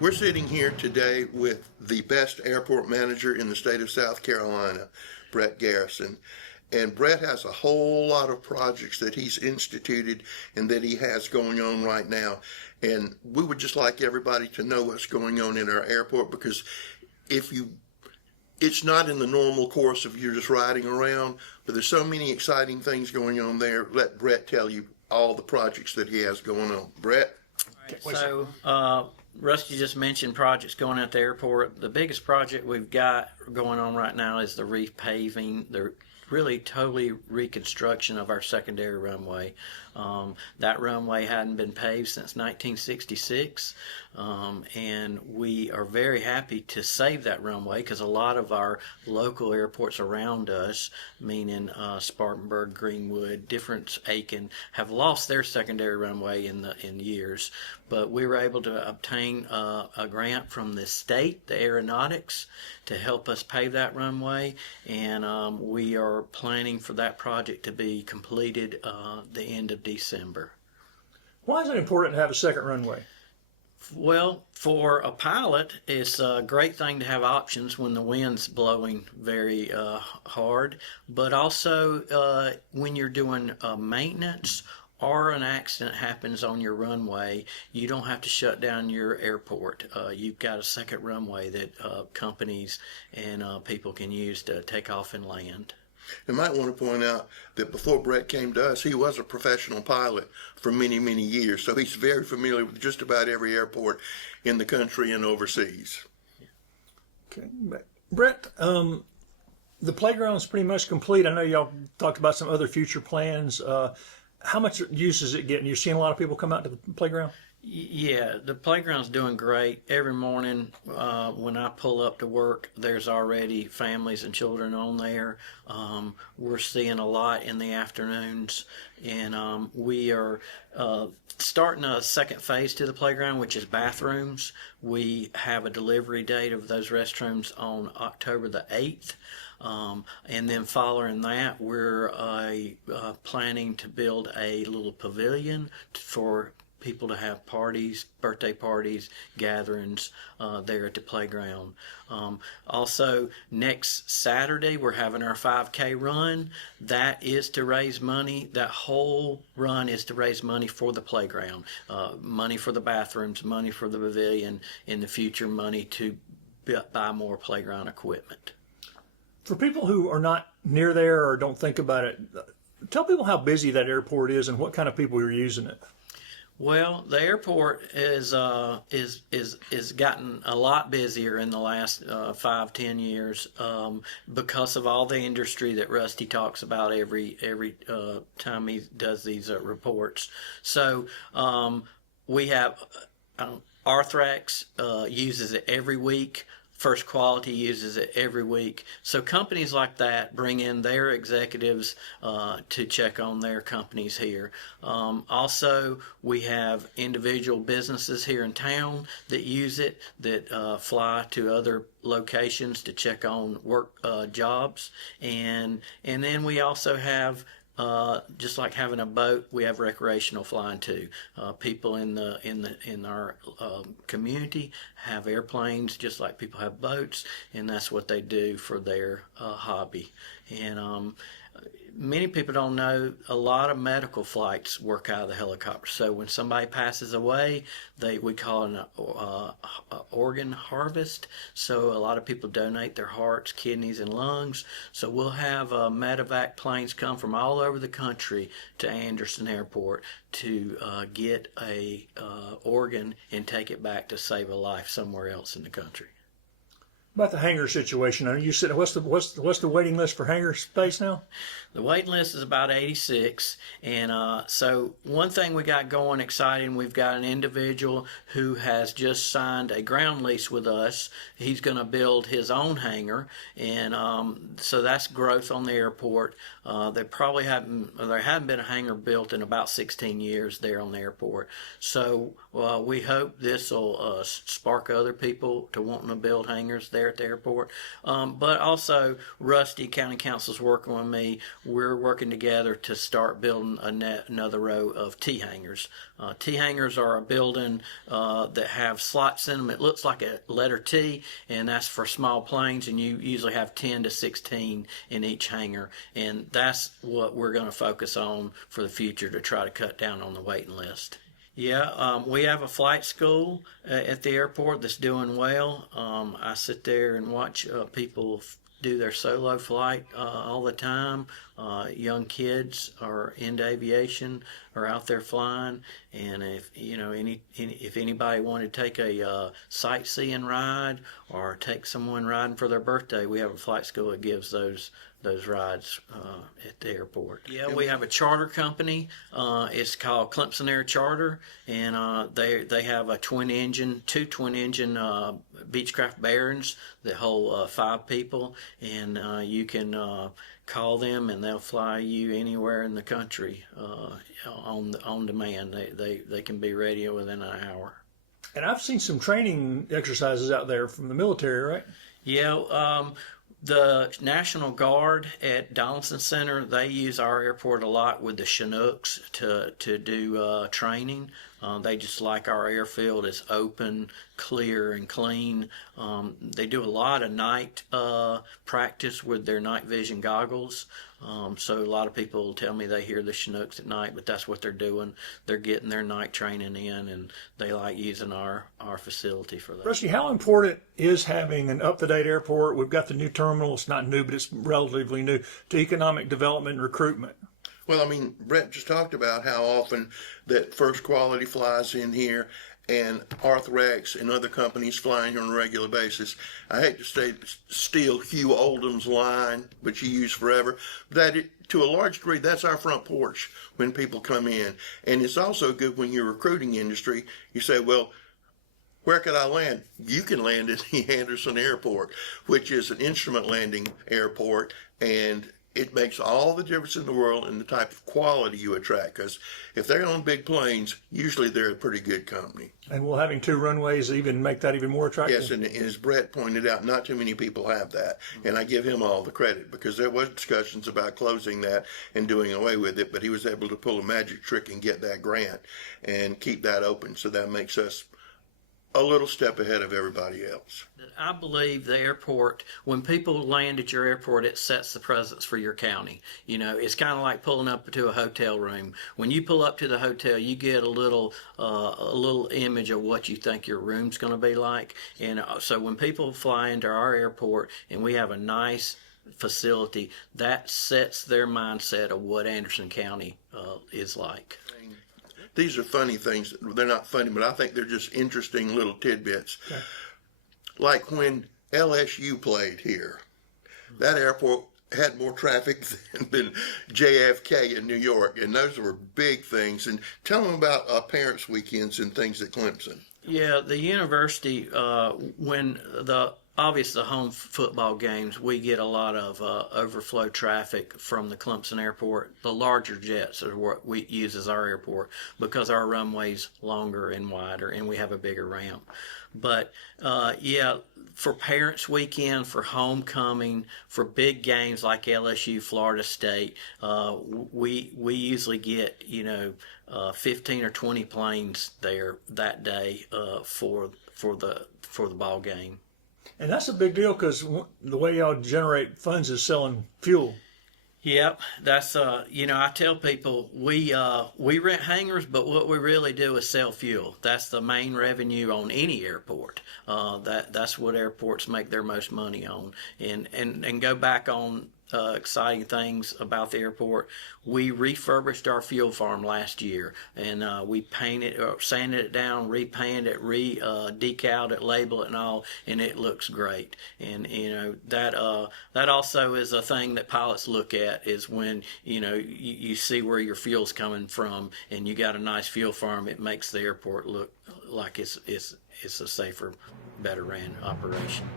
We're sitting here today with the best airport manager in the state of South Carolina, Brett Garrison. And Brett has a whole lot of projects that he's instituted and that he has going on right now. And we would just like everybody to know what's going on in our airport, because it's not in the normal course of you just riding around, but there's so many exciting things going on there. Let Brett tell you all the projects that he has going on. Brett? Right, so Rusty just mentioned projects going at the airport. The biggest project we've got going on right now is the repaving, the really totally reconstruction of our secondary runway. That runway hadn't been paved since 1966, and we are very happy to save that runway because a lot of our local airports around us, meaning Spartanburg, Greenwood, different Aiken, have lost their secondary runway in years. But we were able to obtain a grant from the state, the Aeronautics, to help us pave that runway, and we are planning for that project to be completed the end of December. Why is it important to have a second runway? Well, for a pilot, it's a great thing to have options when the wind's blowing very hard, but also when you're doing maintenance or an accident happens on your runway, you don't have to shut down your airport. You've got a second runway that companies and people can use to take off and land. I might want to point out that before Brett came to us, he was a professional pilot for many, many years. So he's very familiar with just about every airport in the country and overseas. Okay, Brett, the playground's pretty much complete. I know y'all talked about some other future plans. How much use is it getting? You're seeing a lot of people come out to the playground? Yeah, the playground's doing great. Every morning when I pull up to work, there's already families and children on there. We're seeing a lot in the afternoons, and we are starting a second phase to the playground, which is bathrooms. We have a delivery date of those restrooms on October the 8th. And then following that, we're planning to build a little pavilion for people to have parties, birthday parties, gatherings there at the playground. Also, next Saturday, we're having our 5K run. That is to raise money. That whole run is to raise money for the playground, money for the bathrooms, money for the pavilion, in the future, money to buy more playground equipment. For people who are not near there or don't think about it, tell people how busy that airport is and what kind of people are using it. Well, the airport is gotten a lot busier in the last 5-10 years because of all the industry that Rusty talks about every time he does these reports. So we have Arthrax uses it every week. First Quality uses it every week. So companies like that bring in their executives to check on their companies here. Also, we have individual businesses here in town that use it, that fly to other locations to check on work jobs. And then we also have just like having a boat, we have recreational flying too. People in our community have airplanes, just like people have boats, and that's what they do for their hobby. And many people don't know a lot of medical flights work out of the helicopter. So when somebody passes away, we call it an organ harvest. So a lot of people donate their hearts, kidneys, and lungs. So we'll have medevac planes come from all over the country to Anderson Airport to get a organ and take it back to save a life somewhere else in the country. About the hangar situation, I know you said what's the waiting list for hangar space now? The waiting list is about 86, and so one thing we got going exciting, we've got an individual who has just signed a ground lease with us. He's going to build his own hangar, and so that's growth on the airport. There hadn't been a hangar built in about 16 years there on the airport. So we hope this will spark other people to wanting to build hangars there. there at the airport. But also, Rusty County Council's working with me. We're working together to start building another row of T hangars. T hangars are a building that have slots in them. It looks like a letter T, and that's for small planes, and you usually have 10 to 16 in each hangar. And that's what we're going to focus on for the future to try to cut down on the waiting list. Yeah, we have a flight school at the airport that's doing well. I sit there and watch people do their solo flight all the time. Young kids are into aviation, are out there flying, and if if anybody wanted to take a sightseeing ride or take someone riding for their birthday, we have a flight school that gives those rides at the airport. Yeah, we have a charter company. It's called Clemson Air Charter, and they have two twin engine Beechcraft Barons that hold 5 people, and you can call them and they'll fly you anywhere in the country on demand. They can be ready within an hour. And I've seen some training exercises out there from the military, right? Yeah. The National Guard at Donaldson Center, they use our airport a lot with the Chinooks to do training. They just like our airfield. It's open, clear, and clean. They do a lot of night practice with their night vision goggles. So a lot of people tell me they hear the Chinooks at night, but that's what they're doing. They're getting their night training in, and they like using our facility for that. Rusty, how important is having an up-to-date airport? We've got the new terminal. It's not new, but it's relatively new to economic development and recruitment. Well, I mean, Brett just talked about how often that First Quality flies in here and Arthrex and other companies flying here on a regular basis. I hate to steal Hugh Oldham's line, which he used forever, but to a large degree, that's our front porch when people come in. And it's also good when you're recruiting industry. You say, well, where could I land? You can land at the Anderson Airport, which is an instrument landing airport, and it makes all the difference in the world in the type of quality you attract, because if they're on big planes, usually they're a pretty good company. And will having 2 runways even make that even more attractive? Yes, and as Brett pointed out, not too many people have that, and I give him all the credit, because there was discussions about closing that and doing away with it, but he was able to pull a magic trick and get that grant and keep that open, so that makes us a little step ahead of everybody else. I believe the airport, when people land at your airport, it sets the presence for your county. You know, it's kind of like pulling up to a hotel room. When you pull up to the hotel, you get a little image of what you think your room's going to be like. And so when people fly into our airport and we have a nice facility, that sets their mindset of what Anderson County is like. These are funny things. They're not funny, but I think they're just interesting little tidbits. Okay. Like when LSU played here, that airport had more traffic than JFK in New York, and those were big things. And tell them about parents' weekends and things at Clemson. Yeah, the university, when the home football games, we get a lot of overflow traffic from the Clemson airport. The larger jets are what we use as our airport because our runway's longer and wider and we have a bigger ramp. But for Parents Weekend, for homecoming, for big games like LSU, Florida State, we usually get 15 or 20 planes there that day for the ball game. And that's a big deal because the way y'all generate funds is selling fuel. Yep, that's I tell people we rent hangars, but what we really do is sell fuel. That's the main revenue on any airport. That's what airports make their most money on. And go back on exciting things about the airport. We refurbished our fuel farm last year, and we painted, sanded it down, repainted it, decaled it, labeled it, and all, and it looks great. And that also is a thing that pilots look at, is when you see where your fuel's coming from, and you got a nice fuel farm. It makes the airport look like it's a safer, better ran operation.